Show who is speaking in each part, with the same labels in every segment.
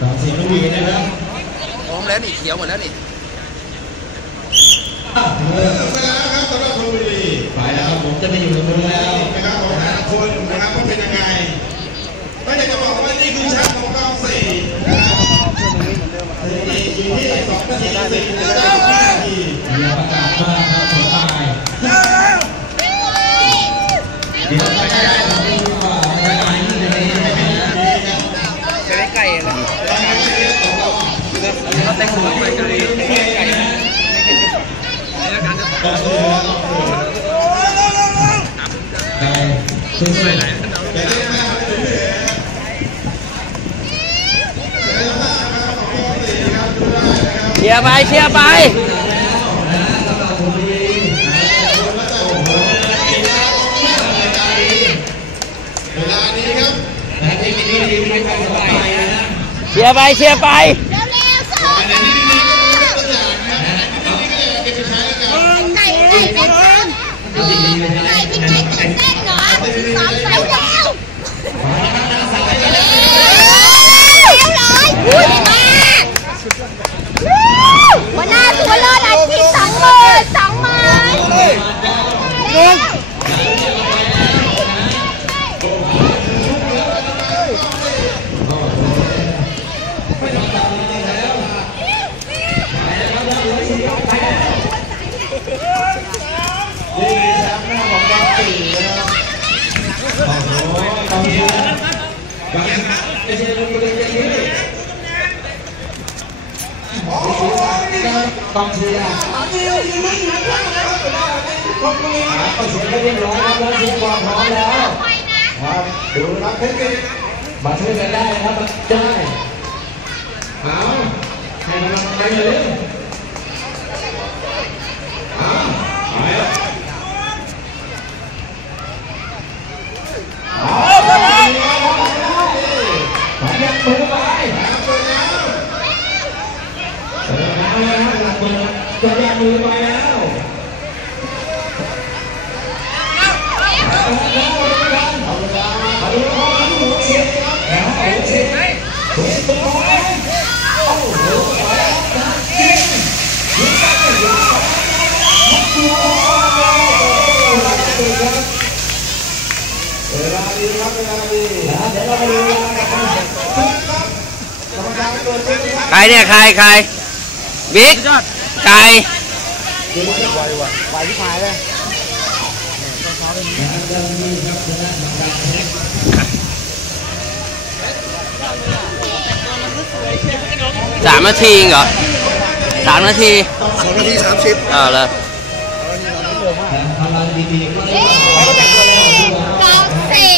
Speaker 1: สองเสียงลูกหวีดนะครับ
Speaker 2: พร้อมแล้วนี่เขียวหมดแล้วนี่
Speaker 1: อ้าวเออ
Speaker 3: ไปแล้วครับสำหรับชลบุรี
Speaker 1: ไปแล้วครับผมจะไปอยู่กับคุณแล้ว
Speaker 3: นะครับของแต่ละคนนะครับว่าเป็นยังไงก็อยากจะบอกว่านี่คือแชมป์ของกองสี่นะครับสถิติอยู่ที่สองนาทีสิบเก้าวินาที
Speaker 1: อย่าประกาศมากครับผมตายเดี๋ยว
Speaker 2: แต่งตัวไปไก่ไก่
Speaker 1: ก็คือใครสู้ๆ
Speaker 2: เชียร์ไปเชียร์ไปเชียร์ไปเชียร์ไป
Speaker 4: เร็วๆสอง
Speaker 3: อันนี้ดีๆก็เป็นตัวอย่างนะครับอันนี้ก็เลยเก็บไปใช้แล้วกัน
Speaker 4: ไก่ไก่เป็นช้างเออไก่พี่ไก่ตื่นเต้นเหรอสามสายแล้วเร็วร้อยพูดมากหัวหน้าตัวรอดอาชีพสองมือสองไม้เร็ว
Speaker 3: นี่แชมป์หน้าของกองสี่นะครับ
Speaker 1: โอ้โห กองเชียร์กองเชียร์ไม่ใช่ลูกเล่นอย่างนี้กองเชียร์กองเชียร์ไม่เรียบร้อยครับแล้วทีมความพร้อมแล้ว
Speaker 4: ไปนะ
Speaker 1: ครับดูนะครับเทคนิคมาช่วยกันได้นะครับมาได้เอาให้กำลังใจเลยเอาไปแล้วเอาไปแล้วไปยัดมือไปเออแล้วนะครับหลัก มือจะยัดมือไปแล้วมาดูเขามาดูเชียร์แล้วเชียร์เชียร์ตัวโอ้โหไปแล้วจริงยิงกันเลยยิงกัน
Speaker 3: เวลาดีครับเวลาดี
Speaker 1: เดี๋ยวเราไปดูกันนะครับ
Speaker 3: กรรมการตัวจริงครับ
Speaker 2: ใครเนี่ยใครใครบิ๊กไก่สามนาทีเองเหรอสามนาที
Speaker 3: สองนาทีสามสิบ
Speaker 2: อ่าเลย
Speaker 1: พลังดีๆก็ได้
Speaker 4: กองสี่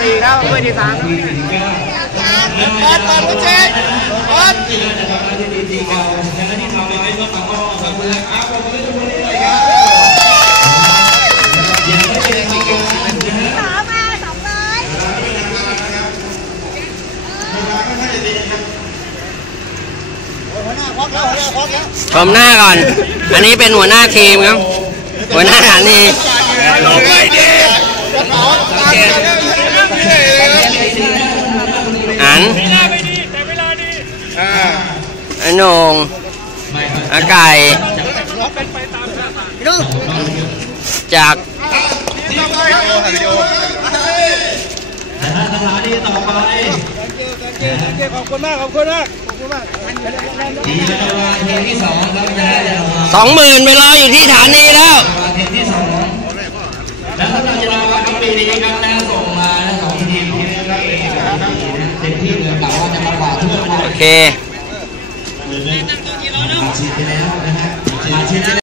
Speaker 2: สี่แล้วไม่ดีสาม
Speaker 1: ที่สี่ เก้า
Speaker 2: เปิดเปิดกุญแจเปิด
Speaker 1: นะครับอันนี้ดีๆเอาชนะที่เราไปไม่ต้องเอาสามมือครับเราไม่ต้องมือเลยครับยังไม่เป็นจริงๆนะฮะ
Speaker 4: สามมาสองร้อย
Speaker 3: เวลาไม่นานนะครับเวลาก็น่าจะดีครับ
Speaker 2: ชมหน้าก่อน อันนี้เป็นหัวหน้าทีมครับ หัวหน้าฐานี
Speaker 3: ลงไม่ดี
Speaker 2: อัน
Speaker 3: อ่า
Speaker 2: ไอ้โห นงอาไก่จาก
Speaker 1: นะฮะสถานีต่อไป
Speaker 3: ขอบคุณมาก ขอบคุณมาก
Speaker 1: ทีมระวางเทมที่สองครับนะฮะระวาง
Speaker 2: สองหมื่นไปรออยู่ที่ฐานีแล้ว
Speaker 1: เทมที่สองแล้วสำหรับกีฬาวันปีนี้ครับนะส่งมานะสองทีมทีมนะครับเต็มที่เลยกะว่าจะมากวาดทั่ว
Speaker 2: โอเค
Speaker 1: อาชีพไป แล้ว